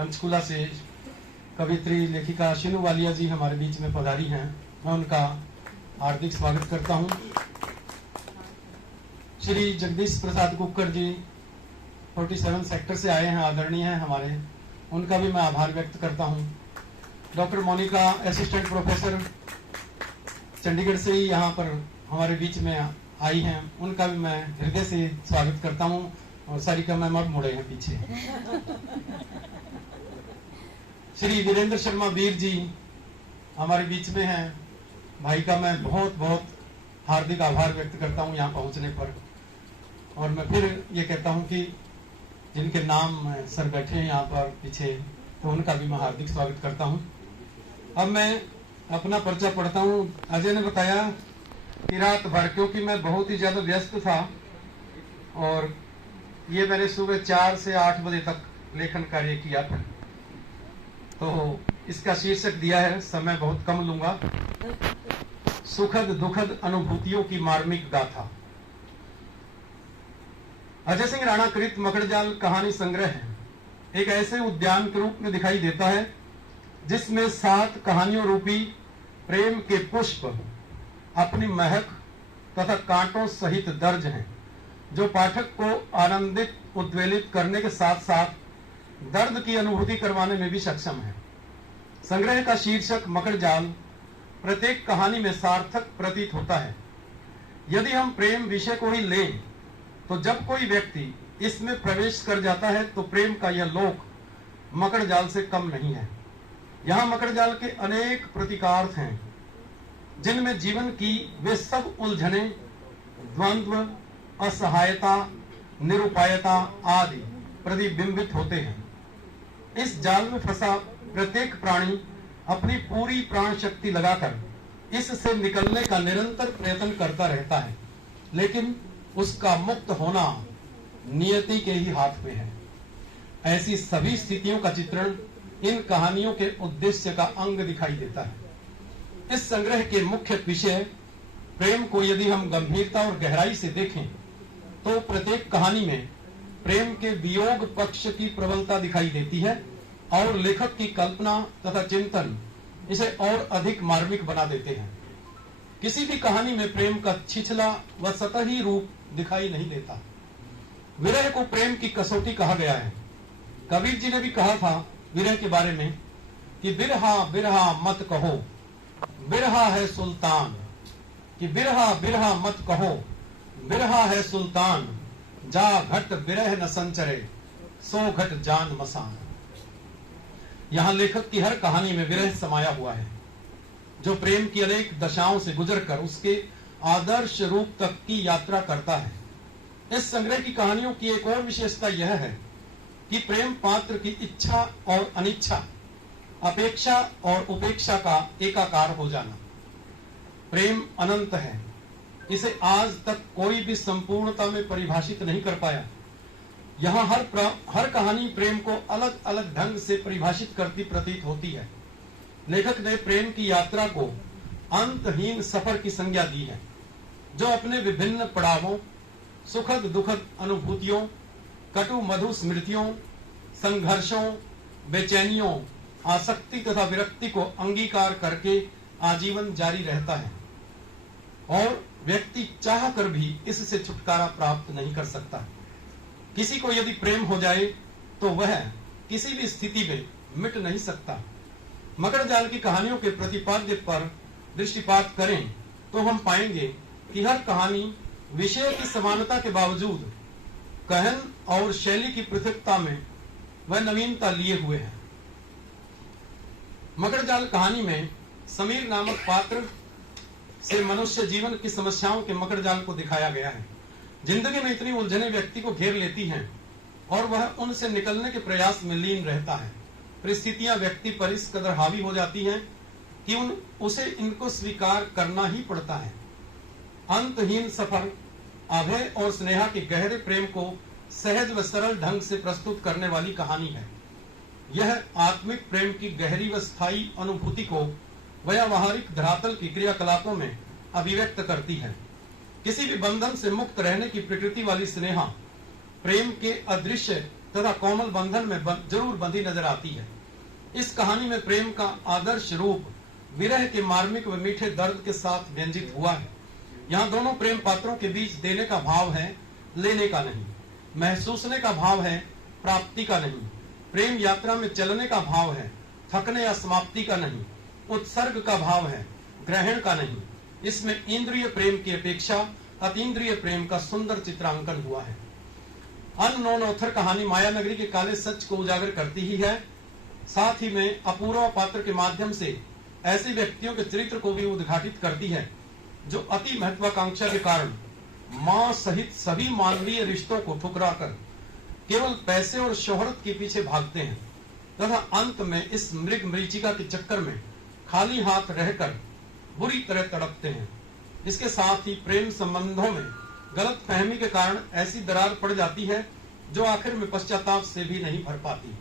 पंचकुला से कवित्री लेखिका शीनू वालिया जी हमारे बीच में पधारी हैं। मैं उनका हार्दिक स्वागत करता हूं। श्री जगदीश प्रसाद कुक्कर जी 47 सेक्टर से आए हैं, आदरणीय हैं हमारे, उनका भी मैं आभार व्यक्त करता हूं। Doctor Monica assistant professor Chandigarh से ही यहाँ पर हमारे बीच में आई हैं, उनका भी मैं हृदय से स्वागत करता हूं। और सारिका मैम अब मुड़े हैं पीछे। श्री वीरेंद्र शर्मा वीर जी हमारे बीच में हैं, भाई का मैं बहुत बहुत हार्दिक आभार व्यक्त करता हूं यहाँ पहुंचने पर। और मैं फिर ये कहता हूं कि जिनके नाम सर बैठे हैं यहाँ पर पीछे, तो उनका भी मैं हार्दिक स्वागत करता हूं। अब मैं अपना पर्चा पढ़ता हूं। अजय ने बताया कि रात भर, क्योंकि मैं बहुत ही ज्यादा व्यस्त था और ये मैंने सुबह 4 से 8 बजे तक लेखन कार्य किया था, तो इसका शीर्षक दिया है, समय बहुत कम लूंगा, सुखद दुखद अनुभूतियों की मार्मिक गाथा। अजय सिंह राणा कृत मकड़जाल कहानी संग्रह एक ऐसे उद्यान के रूप में दिखाई देता है जिसमें 7 कहानियों रूपी प्रेम के पुष्प अपनी महक तथा कांटों सहित दर्ज हैं, जो पाठक को आनंदित उद्वेलित करने के साथ साथ दर्द की अनुभूति करवाने में भी सक्षम है। संग्रह का शीर्षक मकड़जाल प्रत्येक कहानी में सार्थक प्रतीत होता है। यदि हम प्रेम विषय को ही लें तो जब कोई व्यक्ति इसमें प्रवेश कर जाता है तो प्रेम का यह लोक मकड़जाल से कम नहीं है। यहाँ मकड़जाल के अनेक प्रतीकार्थ हैं, जिनमें जीवन की वे सब उलझने, द्वंद्व, असहायता, निरुपायता आदि प्रतिबिंबित होते हैं। इस जाल में फंसा प्रत्येक प्राणी अपनी पूरी प्राण शक्ति लगाकर इससे निकलने का निरंतर प्रयत्न करता रहता है, लेकिन उसका मुक्त होना नियति के ही हाथ में है। ऐसी सभी स्थितियों का चित्रण इन कहानियों के उद्देश्य का अंग दिखाई देता है। इस संग्रह के मुख्य विषय प्रेम को यदि हम गंभीरता और गहराई से देखें तो प्रत्येक कहानी में प्रेम के वियोग पक्ष की प्रबलता दिखाई देती है और लेखक की कल्पना तथा चिंतन इसे और अधिक मार्मिक बना देते हैं। किसी भी कहानी में प्रेम का छिछला व सतही रूप दिखाई नहीं देता। विरह को प्रेम की कसौटी कहा गया है। कबीर जी ने भी कहा था विरह के बारे में कि बिरहा बिरहा मत कहो, बिरहा है सुल्तान, कि बिरहा बिरहा मत कहो, बिरहा है सुल्तान, जा घट बिरह न संचरे, सो घट जान मसान। यहाँ लेखक की हर कहानी में विरह समाया हुआ है, जो प्रेम की अनेक दशाओं से गुजरकर उसके आदर्श रूप तक की यात्रा करता है। इस संग्रह की कहानियों की एक और विशेषता यह है कि प्रेम पात्र की इच्छा और अनिच्छा, अपेक्षा और उपेक्षा का एकाकार हो जाना। प्रेम अनंत है, इसे आज तक कोई भी संपूर्णता में परिभाषित नहीं कर पाया। यहाँ हर कहानी प्रेम को अलग अलग ढंग से परिभाषित करती प्रतीत होती है। लेखक ने प्रेम की यात्रा को अंतहीन सफर की संज्ञा दी है, जो अपने विभिन्न पड़ावों, सुखद दुखद अनुभूतियों, कटु मधु स्मृतियों, संघर्षों, बेचैनियों, आसक्ति तथा विरक्ति को अंगीकार करके आजीवन जारी रहता है और व्यक्ति चाह कर भी इससे छुटकारा प्राप्त नहीं कर सकता। किसी को यदि प्रेम हो जाए तो वह किसी भी स्थिति में मिट नहीं सकता। मकड़जाल की कहानियों के प्रतिपाद्य पर दृष्टिपात करें तो हम पाएंगे कि हर कहानी विषय की समानता के बावजूद कहन और शैली की पृथकता में वह नवीनता लिए हुए है। मकड़जाल कहानी में समीर नामक पात्र से मनुष्य जीवन की समस्याओं के मकड़जाल को दिखाया गया है। जिंदगी में इतनी उलझने व्यक्ति को घेर लेती हैं और वह उनसे निकलने के प्रयास में लीन रहता है। परिस्थितियां व्यक्ति पर इस कदर हावी हो जाती हैं कि उसे इनको स्वीकार करना ही पड़ता है। अंतहीन सफर अभय और स्नेहा के गहरे प्रेम को सहज व सरल ढंग से प्रस्तुत करने वाली कहानी है। यह आत्मिक प्रेम की गहरी व स्थायी अनुभूति को व्यावहारिक धरातल की क्रियाकलापों में अभिव्यक्त करती है। किसी भी बंधन से मुक्त रहने की प्रकृति वाली स्नेहा प्रेम के अदृश्य तथा कोमल बंधन में जरूर बंधी नजर आती है। इस कहानी में प्रेम का आदर्श रूप विरह के मार्मिक व मीठे दर्द के साथ व्यंजित हुआ है। यहाँ दोनों प्रेम पात्रों के बीच देने का भाव है, लेने का नहीं। महसूसने का भाव है, प्राप्ति का नहीं। प्रेम यात्रा में चलने का भाव है, थकने या समाप्ति का नहीं। उत्सर्ग का भाव है, ग्रहण का नहीं। इसमें इंद्रिय प्रेम की अपेक्षा अतीन्द्रिय प्रेम का सुंदर चित्रांकन हुआ है। अननोन ऑथर कहानी माया नगरी के काले सच को उजागर करती ही है, साथ ही में अपूर्व पात्र के माध्यम से ऐसे व्यक्तियों के चरित्र को भी उद्घाटित करती है जो अति महत्वाकांक्षा के कारण मां सहित सभी मानवीय रिश्तों को ठुकराकर केवल पैसे और शोहरत के पीछे भागते हैं तथा अंत में इस मृग मरीचिका के चक्कर में खाली हाथ रहकर बुरी तरह तड़पते हैं। इसके साथ ही प्रेम संबंधों में गलत फहमी के कारण ऐसी दरार पड़ जाती है जो आखिर में पश्चाताप से भी नहीं भर पाती।